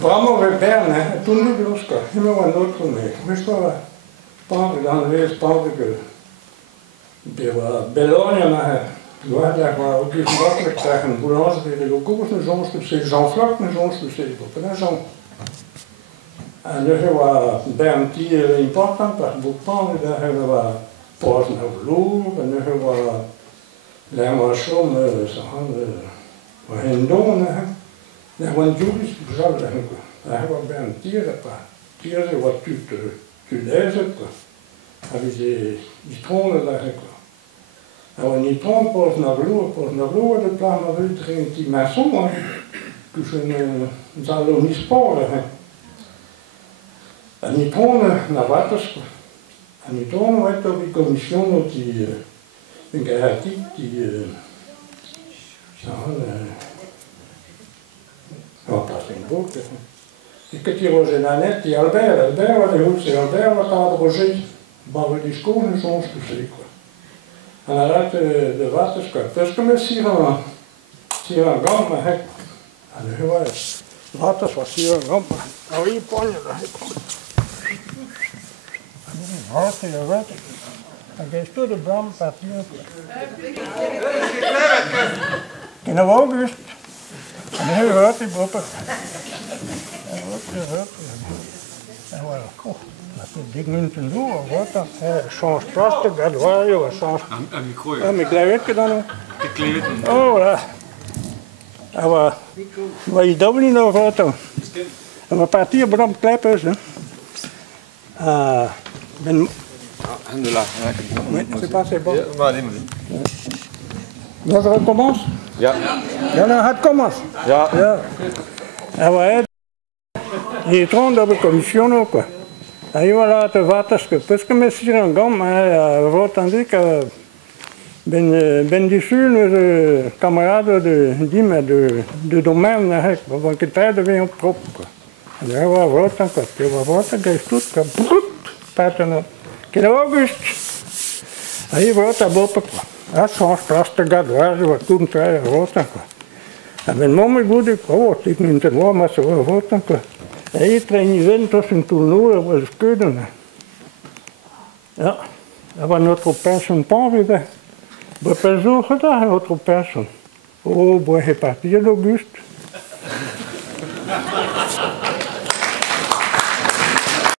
Bramove Berne, tu nu gluska, ima va notrume. Veš Pavlik, han vez Pavlik, bila Belonia na Guardia va ukis Pavlik zeggen, boulans de locaux ne jongs te se Jean Floc ne jongs te se op na Jean. En nu va Bern die important par Boupan, daar hebben we pas na vloer, en nu va la machom sa han va hendon. Daar was Julius gezegd, daar hebben we bij een tieren wat tu lezen, hebben ze die tronen daar. En we niet tronen pas naar vloer, de plan naar uitgaan die maçon, dus een zal niet sporen. En die tronen naar waters, en die tronen werd door die commissie die een gehartiek die dat is een boek. Ik heb hier Roger Nanette, die Albert wat hij hoeft, Albert wat had Roger, maar we die schoenen soms gezien. En dan had de waterschap. Dus kom eens hier aan gang, maar hij. En nu was waters was hier aan gang, maar nou hier panje, dat hij komt. Hartelijk water. En hij stond de brandpartij op. En dat was ook en nu hoort hij boppen. En voilà. Dat is dik minuten doen, wat dan? Change plastic, dat waar je, change. Een micro. Ja, mijn klein dan ook. Ik klein wit. Oh, voilà. En wat je Dublin nog wat dan? En wat partie Bram Kleppers, hè? Ben. Alhamdulillah. C'est pas c'est bon. Maar niet meer. Dat recommence? Ja. Ja, dan gaat commence. Ja. Ja. En wat je troont op de commissie ook. En je wil laten waterschap. Parce que mes hier en gang, maar wat dan ik ben dissus de camarades de domaine, want ik tijd weer op trop. En daar was wat dan kwart. Je was wat dan geeft goed, paten. Ken August. En je wordt daar boven. Dat is gewoon plastic dat waar ze wat toen zei, wat dan kwart. En mijn mama goed, ik niet te waar, maar ze wat dan kwart. En je traint je wind tussen toernooi, dat was kunnen. Ja, dat was notre personne pas weer. Maar per zo gedaan, notre personne. Oh, boy, hij parti d'Auguste.